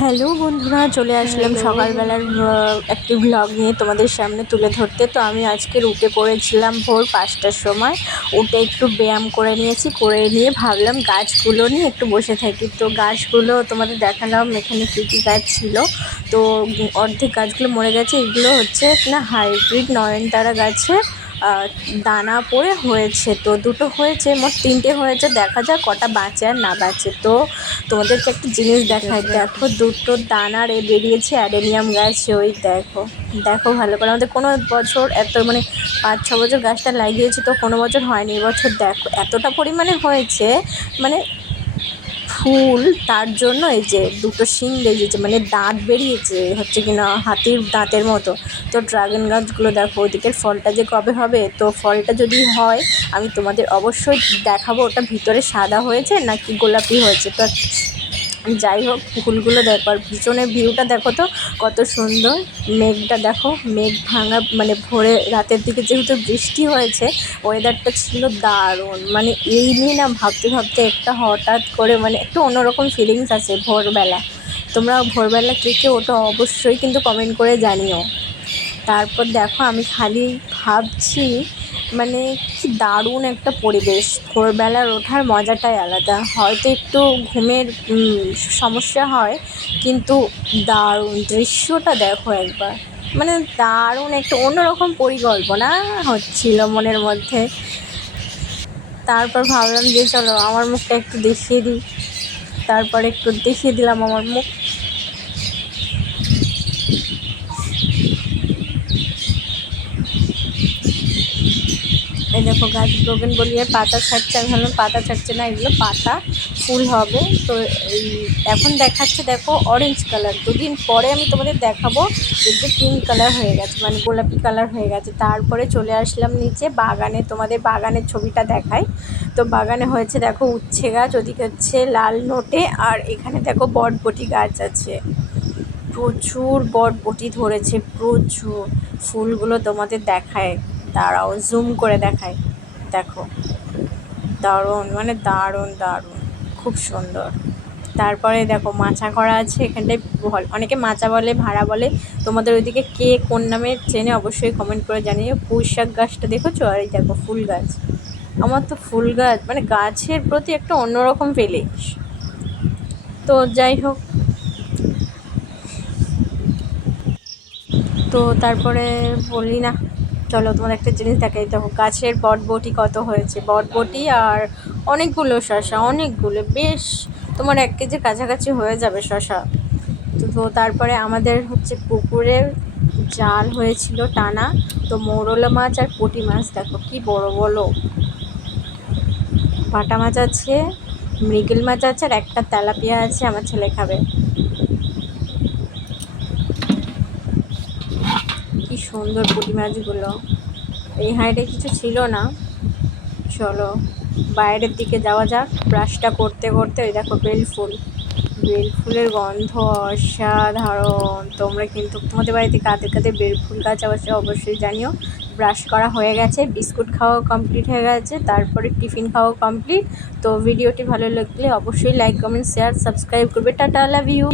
Hello বন্ধুরা, চলে আসলাম সকালবেলার একটি ব্লগ নিয়ে তোমাদের সামনে তুলে ধরতে। তো আমি আজকের উঠে পড়েছিলাম ভোর 5টার সময়। উঠে একটু ব্যায়াম করে নিয়েছি, করে নিয়ে ভাবলাম গাছগুলো নিয়ে একটু বসে থাকি। তো গাছগুলো তোমাদের দেখালাম এখানে কী কী গাছ ছিল। তো অর্ধেক গাছগুলো মরে গেছে। এগুলো হচ্ছে না হাইব্রিড নয়নতারা গাছের দানা পড়ে হয়েছে। তো দুটো হয়েছে, মোট 3টে হয়েছে। দেখা যাক কটা বাঁচে আর না বাঁচে। তো তোমাদেরকে একটা জিনিস দেখাই, দেখো দুটো দানার বেরিয়েছে অ্যাডেনিয়াম গাছ। ওই দেখো দেখো ভালো করে। আমাদের কোনো বছর এত 5-6 বছর গাছটা লাগিয়েছি, তো কোনো বছর হয়নি। এবছর দেখো এতটা পরিমাণে হয়েছে, ফুল। তার জন্য এই যে দুটো শিং বেরিয়েছে, দাঁত বেরিয়েছে হচ্ছে কিনা হাতির দাঁতের মতো। তো ড্রাগন গাছগুলো দেখো, ওদিকের ফলটা যে কবে হবে। তো ফলটা যদি হয় আমি তোমাদের অবশ্যই দেখাবো ওটা ভিতরে সাদা হয়েছে নাকি গোলাপি হয়েছে। তো যাই হোক, ফুলগুলো দেখো আর পিছনের ভিউটা দেখো তো কত সুন্দর। মেঘটা দেখো, মেঘ ভাঙা, ভোরে রাতের দিকে যেহেতু বৃষ্টি হয়েছে, ওয়েদারটা ছিল দারুণ। এই নিয়ে না ভাবতে ভাবতে একটা হঠাৎ করে একটু অন্যরকম ফিলিংস আছে ভোরবেলা। তোমরা ভোরবেলা কে কে ওটা অবশ্যই কিন্তু কমেন্ট করে জানিও। তারপর দেখো আমি খালি ভাবছি কি দারুণ একটা পরিবেশ। ভোরবেলার ওঠার মজাটাই আলাদা। হয়তো একটু ঘুমের সমস্যা হয়, কিন্তু দারুণ দৃশ্যটা দেখো একবার। দারুণ একটা অন্যরকম পরিকল্পনা হচ্ছিল মনের মধ্যে। তারপর ভাবলাম যে চলো আমার মুখটা একটু দেখিয়ে দিই। তারপর একটু দেখিয়ে দিলাম আমার মুখ। এই দেখো গাছ ব্রোগেন বলিয়ার পাতা ছাড়ছে। আমি ভাবলাম পাতা ছাড়ছে না, এগুলো পাতা ফুল হবে। তো এই এখন দেখাচ্ছে দেখো অরেঞ্জ কালার। 2 দিন পরে আমি তোমাদের দেখাবো দেখবে পিঙ্ক কালার হয়ে গেছে, গোলাপি কালার হয়ে গেছে। তারপরে চলে আসলাম নিচে বাগানে, তোমাদের বাগানের ছবিটা দেখাই। তো বাগানে হয়েছে দেখো উচ্ছে গাছ, ওদিকে হচ্ছে লাল নোটে, আর এখানে দেখো বটবটি গাছ আছে। প্রচুর বটবটি ধরেছে, প্রচুর। ফুলগুলো তোমাদের দেখায়, দাঁড়াও জুম করে দেখায়। দেখো দারুণ, দারুণ দারুণ, খুব সুন্দর। তারপরে দেখো মাচা করা আছে এখানটায়। অনেকে মাচা বলে, ভাড়া বলে। তোমাদের ওইদিকে কে কোন নামে চেনে অবশ্যই কমেন্ট করে জানিও। পুঁই শাক গাছটা দেখেছো? আর এই দেখো ফুল গাছ। আমার তো ফুল গাছ গাছের প্রতি একটা অন্যরকম ফিলিংস। তো যাই হোক, তো তারপরে বললি না, চলো তোমার একটা জিনিস দেখাই। দেখো গাছের বটবটি কত হয়েছে, বটবটি আর অনেকগুলো শসা, অনেকগুলো, বেশ তোমার 1 কেজির কাছাকাছি হয়ে যাবে শসা। তো তারপরে আমাদের হচ্ছে পুকুরের জাল হয়েছিল টানা। তো মৌরলা মাছ আর পুঁটি মাছ দেখো কি বড় বড়। বাটা মাছ আছে, মৃগেল মাছ আছে, আর একটা তেলাপিয়া আছে, আমার ছেলে খাবে। কি সুন্দর পুঁটি মাছগুলো। এই হাইটে কিছু ছিল না। চলো বাইরের দিকে যাওয়া যাক। ব্রাশটা করতে করতে ওই দেখো বেলফুল, বেলফুলের গন্ধ অসাধারণ। তোমরা কিন্তু তোমাদের বাড়িতে কাদের কাদের বেলফুল গাছ অবশ্যই জানিও। ব্রাশ করা হয়ে গেছে, বিস্কুট খাওয়াও কমপ্লিট হয়ে গেছে, তারপরে টিফিন খাওয়াও কমপ্লিট। তো ভিডিওটি ভালো লাগলে অবশ্যই লাইক, কমেন্ট, শেয়ার, সাবস্ক্রাইব করবে। Tata, love you.